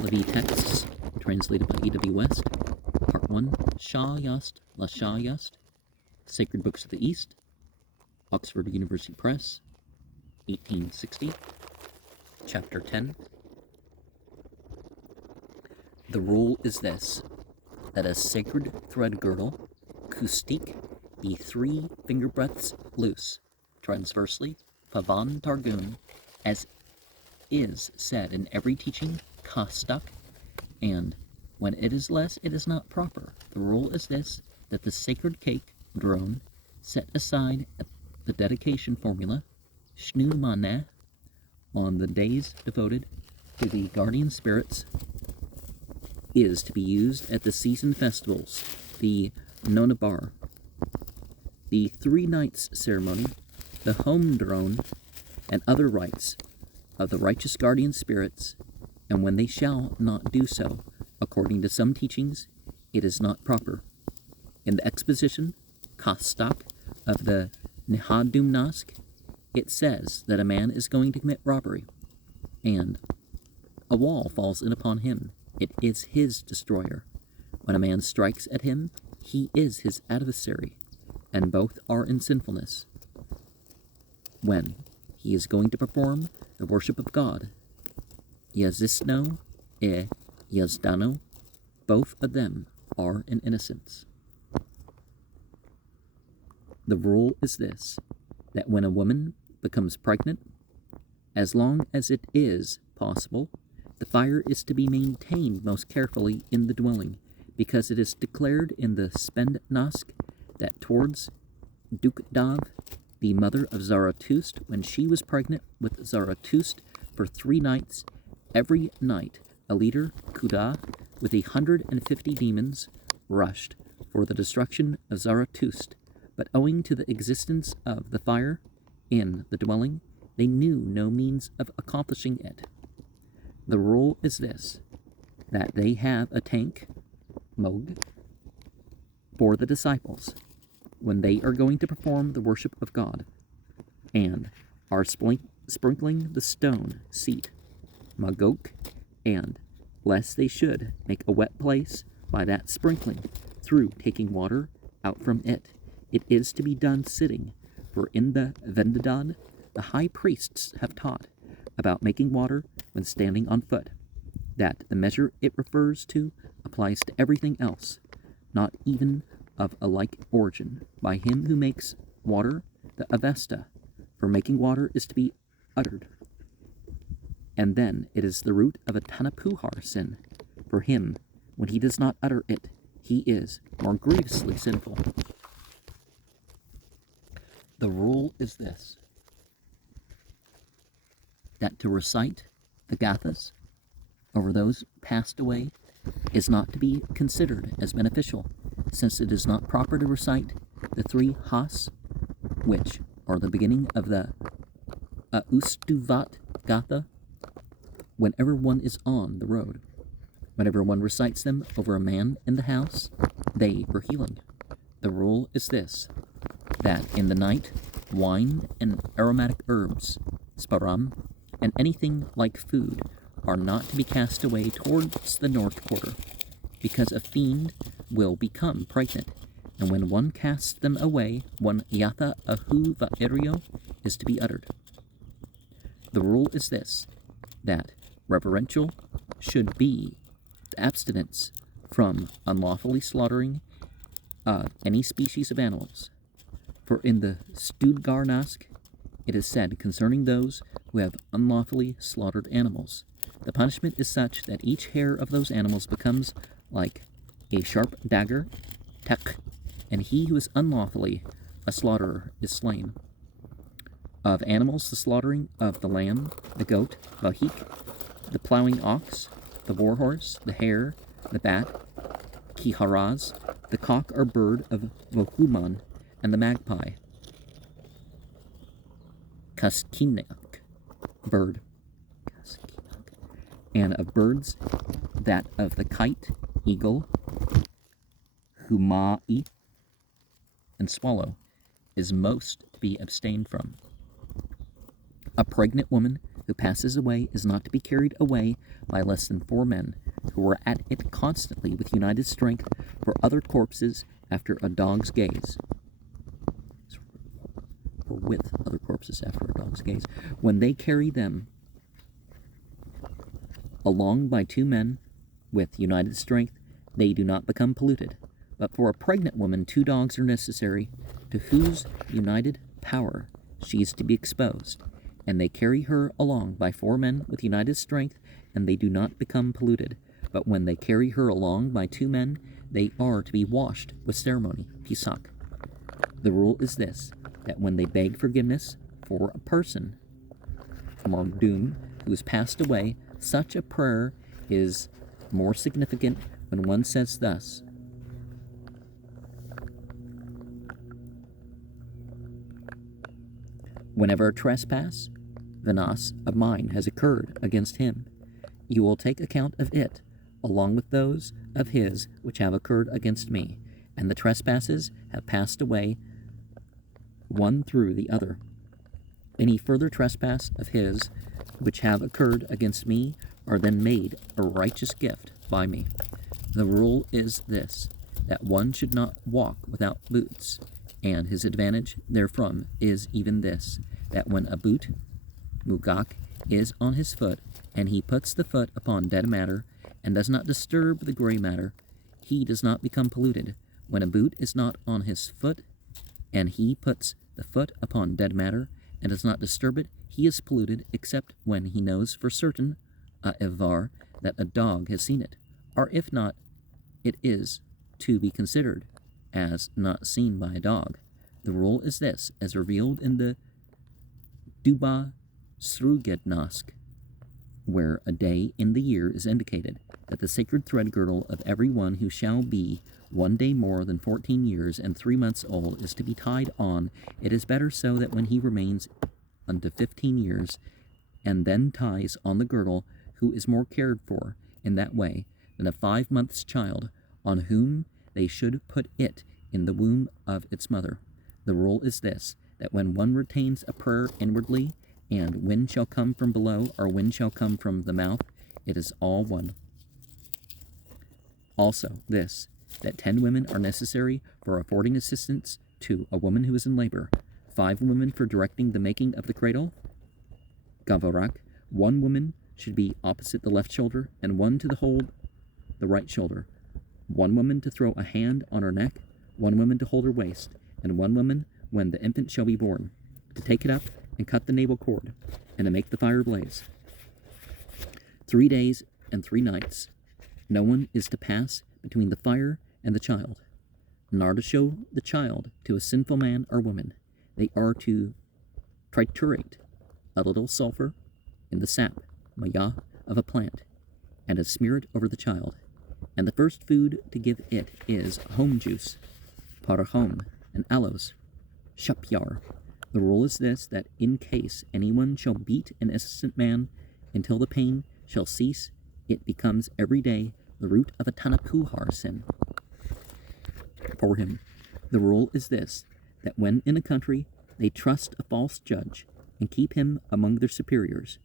Pahlavi texts, translated by E.W. West. Part 1, Shayast La Shayast, Sacred Books of the East, Oxford University Press, 1860. Chapter 10. The rule is this, that a sacred thread girdle, kustik, be 3 finger breadths loose, transversely, pavan targun, as is said in every teaching, kastak, and when it is less, it is not proper. The rule is this, that the sacred cake, drone, set aside at the dedication formula, shnu maneh, on the days devoted to the guardian spirits, is to be used at the season festivals, the nonabar, the 3 nights ceremony, the home drone, and other rites of the righteous guardian spirits, and when they shall not do so, according to some teachings, it is not proper. In the exposition, kastak, of the Nihadumnask, it says that a man is going to commit robbery, and a wall falls in upon him. It is his destroyer. When a man strikes at him, he is his adversary, and both are in sinfulness. When he is going to perform the worship of God, Yazisno Yazdano, both of them are in innocence. The rule is this, that when a woman becomes pregnant, as long as it is possible, the fire is to be maintained most carefully in the dwelling, because it is declared in the Spendnask that towards Dukdav, the mother of Zarathustra, when she was pregnant with Zarathustra for 3 nights, every night a leader, Kuda, with 150 demons, rushed for the destruction of Zarathustra, but owing to the existence of the fire in the dwelling, they knew no means of accomplishing it. The rule is this, that they have a tank, mog, for the disciples, when they are going to perform the worship of God, and are sprinkling the stone seat, magok, and lest they should make a wet place by that sprinkling, through taking water out from it, it is to be done sitting, for in the Vendadad, the high priests have taught about making water when standing on foot, that the measure it refers to applies to everything else, not even of a like origin, by him who makes water the Avesta, for making water is to be uttered. And then it is the root of a Tanapuhar sin, for him, when he does not utter it, he is more grievously sinful. The rule is this, that to recite the Gathas over those passed away is not to be considered as beneficial, since it is not proper to recite the 3 Has, which are the beginning of the Ustuvat Gatha, whenever one is on the road. Whenever one recites them over a man in the house, they are healing. The rule is this, that in the night, wine and aromatic herbs, sparam, and anything like food are not to be cast away towards the north quarter, because a fiend will become pregnant, and when one casts them away, one yatha ahu va'irio is to be uttered. The rule is this, that reverential should be the abstinence from unlawfully slaughtering any species of animals. For in the Studgarnask, it is said concerning those who have unlawfully slaughtered animals, the punishment is such that each hair of those animals becomes like a sharp dagger, tek, and he who is unlawfully a slaughterer is slain. Of animals, the slaughtering of the lamb, the goat, vahik, the plowing ox, the warhorse, the hare, the bat, kiharaz, the cock or bird of vohuman, and the magpie, kaskinak, bird, and of birds, that of the kite, eagle, humai, and swallow, is most to be abstained from. A pregnant woman who passes away is not to be carried away by less than 4 men, who are at it constantly with united strength for other corpses after a dog's gaze. Or with other corpses after a dog's gaze. When they carry them along by 2 men with united strength, they do not become polluted. But for a pregnant woman 2 dogs are necessary, to whose united power she is to be exposed, and they carry her along by 4 men with united strength, and they do not become polluted. But when they carry her along by 2 men, they are to be washed with ceremony, pisak. The rule is this, that when they beg forgiveness for a person from our doom who has passed away, such a prayer is more significant when one says thus: whenever a trespass, vinas, of mine has occurred against him, you will take account of it, along with those of his which have occurred against me, and the trespasses have passed away one through the other. Any further trespass of his which have occurred against me are then made a righteous gift by me. The rule is this, that one should not walk without boots, and his advantage therefrom is even this, that when a boot, mugak, is on his foot, and he puts the foot upon dead matter, and does not disturb the gray matter, he does not become polluted. When a boot is not on his foot, and he puts the foot upon dead matter, and does not disturb it, he is polluted, except when he knows for certain, evar, that a dog has seen it, or if not, it is to be considered as not seen by a dog. The rule is this, as revealed in the Duba Srugednask, where a day in the year is indicated, that the sacred thread girdle of every one who shall be 1 day more than 14 years and 3 months old is to be tied on. It is better so that when he remains unto 15 years, and then ties on the girdle, who is more cared for in that way than a 5 months child, on whom they should put it in the womb of its mother. The rule is this, that when one retains a prayer inwardly, and wind shall come from below, or wind shall come from the mouth, it is all one. Also this, that 10 women are necessary for affording assistance to a woman who is in labor, 5 women for directing the making of the cradle, gavarak, 1 woman should be opposite the left shoulder, and 1 to hold the right shoulder, 1 woman to throw a hand on her neck, 1 woman to hold her waist, and 1 woman, when the infant shall be born, to take it up and cut the navel cord, and to make the fire blaze. 3 days and 3 nights, no one is to pass between the fire and the child, nor to show the child to a sinful man or woman. They are to triturate a little sulfur in the sap, maya, of a plant, and to smear it over the child. And the first food to give it is home juice, parahom, and aloes, shapyar. The rule is this, that in case anyone shall beat an innocent man until the pain shall cease, it becomes every day the root of a tanapuhar sin for him. The rule is this, that when in a country they trust a false judge and keep him among their superiors,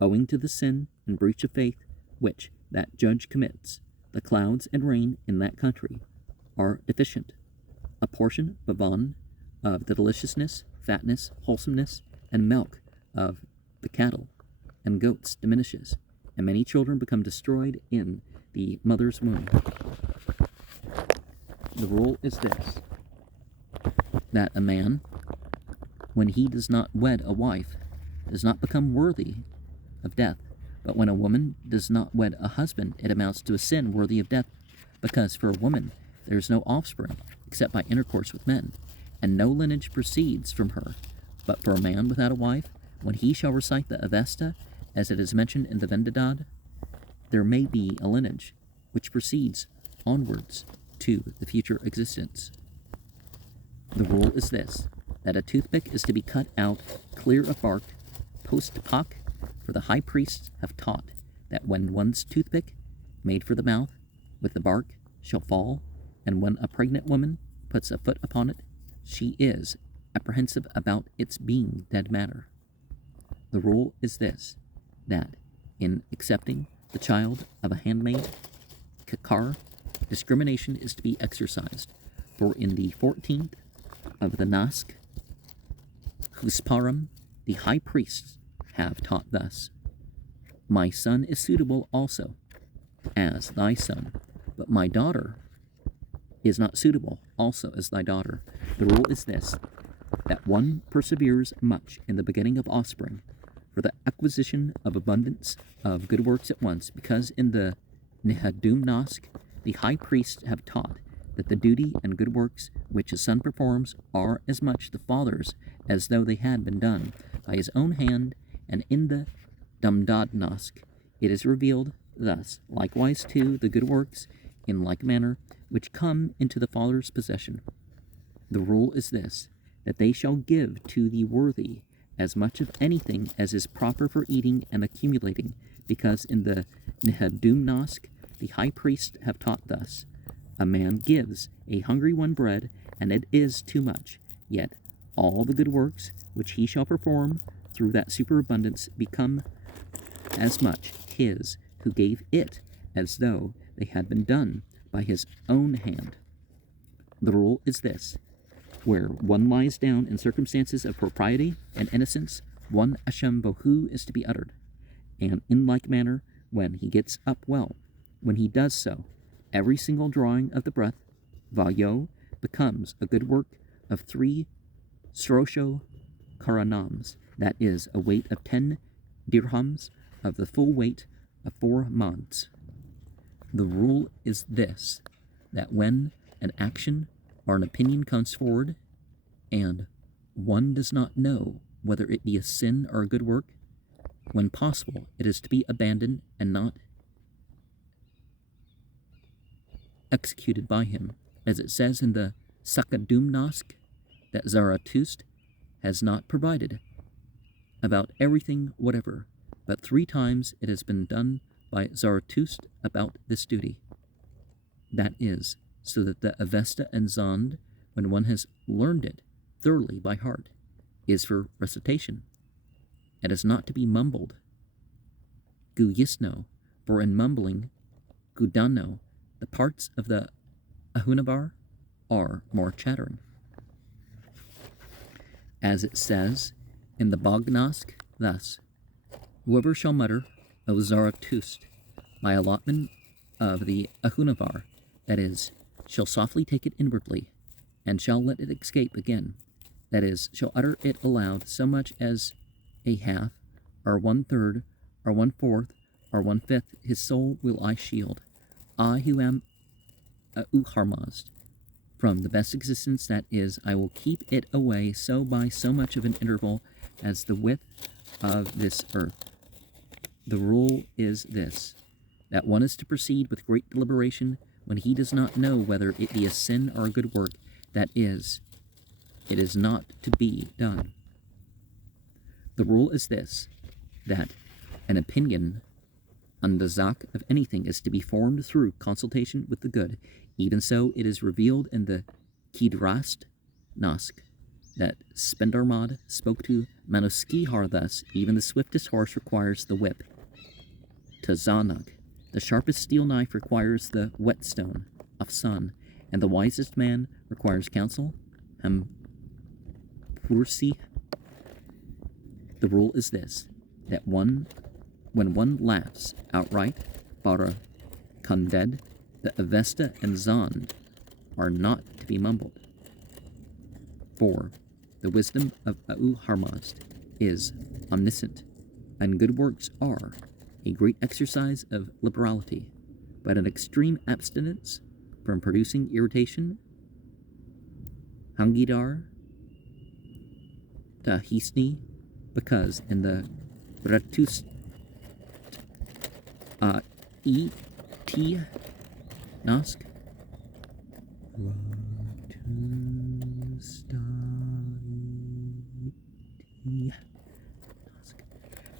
owing to the sin and breach of faith which that judge commits, the clouds and rain in that country are deficient. A portion, bavan, of the deliciousness, fatness, wholesomeness, and milk of the cattle and goats diminishes, and many children become destroyed in the mother's womb. The rule is this, that a man, when he does not wed a wife, does not become worthy of death. But when a woman does not wed a husband, it amounts to a sin worthy of death, because for a woman there is no offspring, except by intercourse with men, and no lineage proceeds from her. But for a man without a wife, when he shall recite the Avesta, as it is mentioned in the Vendidad, there may be a lineage which proceeds onwards to the future existence. The rule is this, that a toothpick is to be cut out clear of bark, post hoc, for the high priests have taught that when one's toothpick, made for the mouth, with the bark, shall fall, and when a pregnant woman puts a foot upon it, she is apprehensive about its being dead matter. The rule is this, that in accepting the child of a handmaid, Kakar, discrimination is to be exercised, for in the 14th of the Nask, Husparam, the high priests, have taught thus, my son is suitable also, as thy son, but my daughter is not suitable also as thy daughter. The rule is this, that one perseveres much in the beginning of offspring, for the acquisition of abundance of good works at once, because in the Nehadum Nask, the high priests have taught that the duty and good works which a son performs are as much the father's as though they had been done by his own hand, and in the Damdad Nask it is revealed thus, likewise too the good works, in like manner, which come into the father's possession. The rule is this, that they shall give to the worthy as much of anything as is proper for eating and accumulating, because in the Nehadum Nask the high priests have taught thus, a man gives a hungry one bread, and it is too much, yet all the good works which he shall perform through that superabundance become as much his who gave it as though they had been done by his own hand. The rule is this, where one lies down in circumstances of propriety and innocence, one Hashem Bohu is to be uttered, and in like manner, when he gets up well, when he does so, every single drawing of the breath, Vayo, becomes a good work of 3 Srosho Karanams, that is, a weight of 10 dirhams, of the full weight of 4 months. The rule is this, that when an action or an opinion comes forward, and one does not know whether it be a sin or a good work, when possible, it is to be abandoned and not executed by him, as it says in the Sakadum Nask, that Zarathustra has not provided about everything whatever, but 3 times it has been done by Zarathustra about this duty. That is, so that the Avesta and Zond, when one has learned it thoroughly by heart, is for recitation. It is not to be mumbled. Guyisno, for in mumbling, Gudano, the parts of the Ahunavar are more chattering. As it says in the Bagnask thus, whoever shall mutter, O Zarathustra, my allotment of the Ahunavar, that is, shall softly take it inwardly, and shall let it escape again, that is, shall utter it aloud so much as a half, or 1/3, or 1/4, or 1/5, his soul will I shield. I who am Uharmazd, from the best existence, that is, I will keep it away so by so much of an interval as the width of this earth. The rule is this, that one is to proceed with great deliberation when he does not know whether it be a sin or a good work, that is, it is not to be done. The rule is this, that an opinion on the zak of anything is to be formed through consultation with the good. Even so, it is revealed in the Kidrast Nask that Spendarmad spoke to Manuskihar thus, even the swiftest horse requires the whip. To Zanag, the sharpest steel knife requires the whetstone of sun, and the wisest man requires counsel. Pursi. The rule is this, that when one laughs outright, Bara Kanded, the Avesta and Zond are not to be mumbled. For the wisdom of Harmazd is omniscient, and good works are a great exercise of liberality, but an extreme abstinence from producing irritation. Hangidar Dahisni, because in the Ratus E.T. Nask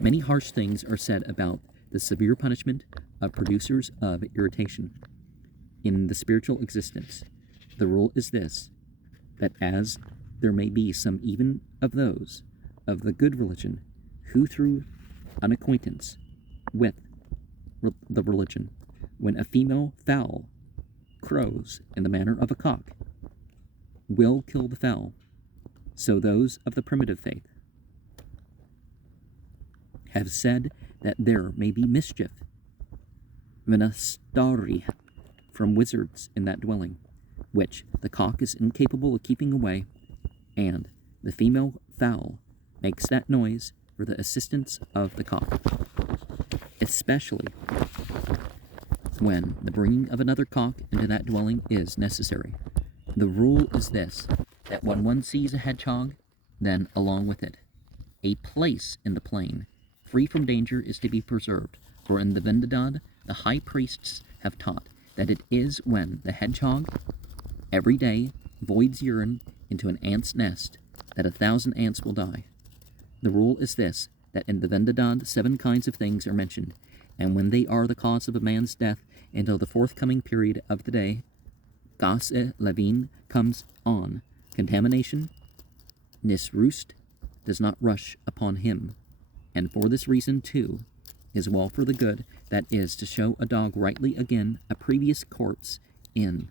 many harsh things are said about the severe punishment of producers of irritation in the spiritual existence. The rule is this, that as there may be some even of those of the good religion who through unacquaintance with the religion, when a female fowl crows in the manner of a cock, will kill the fowl. So those of the primitive faith have said that there may be mischief, Vinastari, from wizards in that dwelling, which the cock is incapable of keeping away, and the female fowl makes that noise for the assistance of the cock, especially when the bringing of another cock into that dwelling is necessary. The rule is this, that when one sees a hedgehog, then along with it, a place in the plain, free from danger, is to be preserved. For in the Vendidad, the high priests have taught that it is when the hedgehog every day voids urine into an ant's nest that 1,000 ants will die. The rule is this, that in the Vendidad 7 kinds of things are mentioned, and when they are the cause of a man's death until the forthcoming period of the day, Gas Levine comes on. Contamination, Nisroost, does not rush upon him, and for this reason, too, is well for the good, that is, to show a dog rightly again a previous corpse in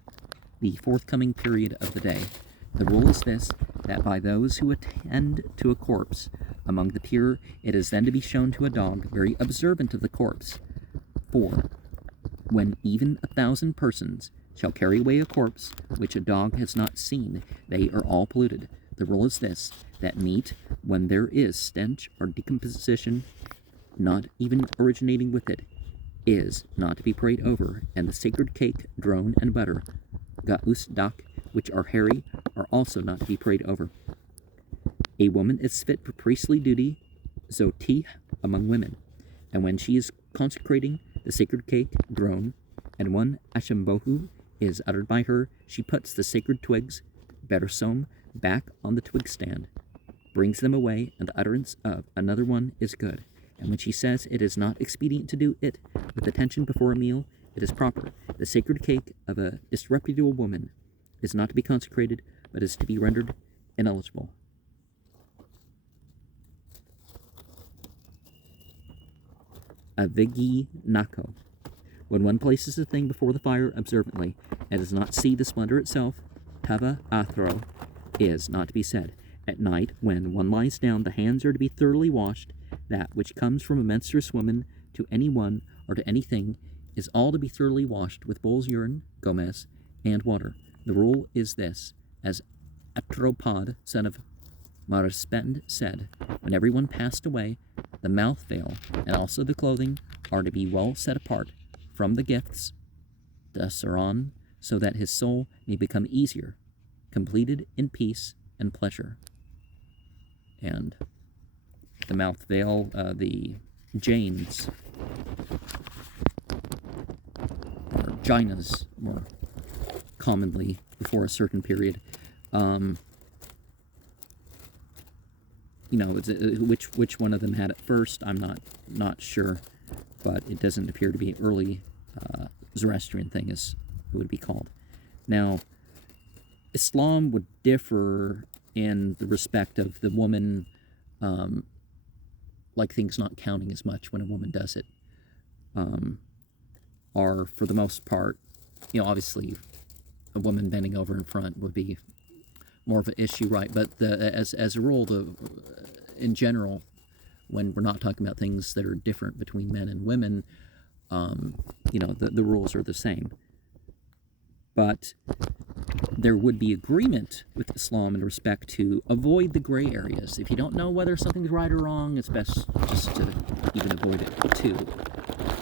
the forthcoming period of the day. The rule is this, that by those who attend to a corpse among the pure, it is then to be shown to a dog very observant of the corpse. For when even 1,000 persons shall carry away a corpse which a dog has not seen, they are all polluted. The rule is this, that meat, when there is stench or decomposition, not even originating with it, is not to be prayed over, and the sacred cake, drone, and butter, gaus dak, which are hairy, are also not to be prayed over. A woman is fit for priestly duty, zoti, among women, and when she is consecrating the sacred cake, drone, and one ashembohu is uttered by her, she puts the sacred twigs, beresom, back on the twig stand, brings them away, and the utterance of another one is good. And when she says it is not expedient to do it with attention before a meal, it is proper. The sacred cake of a disreputable woman is not to be consecrated, but is to be rendered ineligible. Avigi nako. When one places a thing before the fire observantly, and does not see the splendor itself, tava athro, is not to be said. At night, when one lies down, the hands are to be thoroughly washed. That which comes from a menstruous woman to any one or to anything is all to be thoroughly washed with bull's urine, gomez, and water. The rule is this, as Atropod, son of Marispend, said, when everyone passed away, the mouth veil and also the clothing are to be well set apart from the gifts, dasaron, so that his soul may become easier, completed in peace and pleasure. And the mouth veil, the Jains, or Jainas, more commonly before a certain period. Which one of them had it first, I'm not sure, but it doesn't appear to be an early Zoroastrian thing, as it would be called. Now, Islam would differ in the respect of the woman, like things not counting as much when a woman does it, are for the most part, obviously a woman bending over in front would be more of an issue, right? But as a rule, in general, when we're not talking about things that are different between men and women, the rules are the same. But there would be agreement with Islam in respect to avoid the gray areas. If you don't know whether something's right or wrong, it's best just to even avoid it too.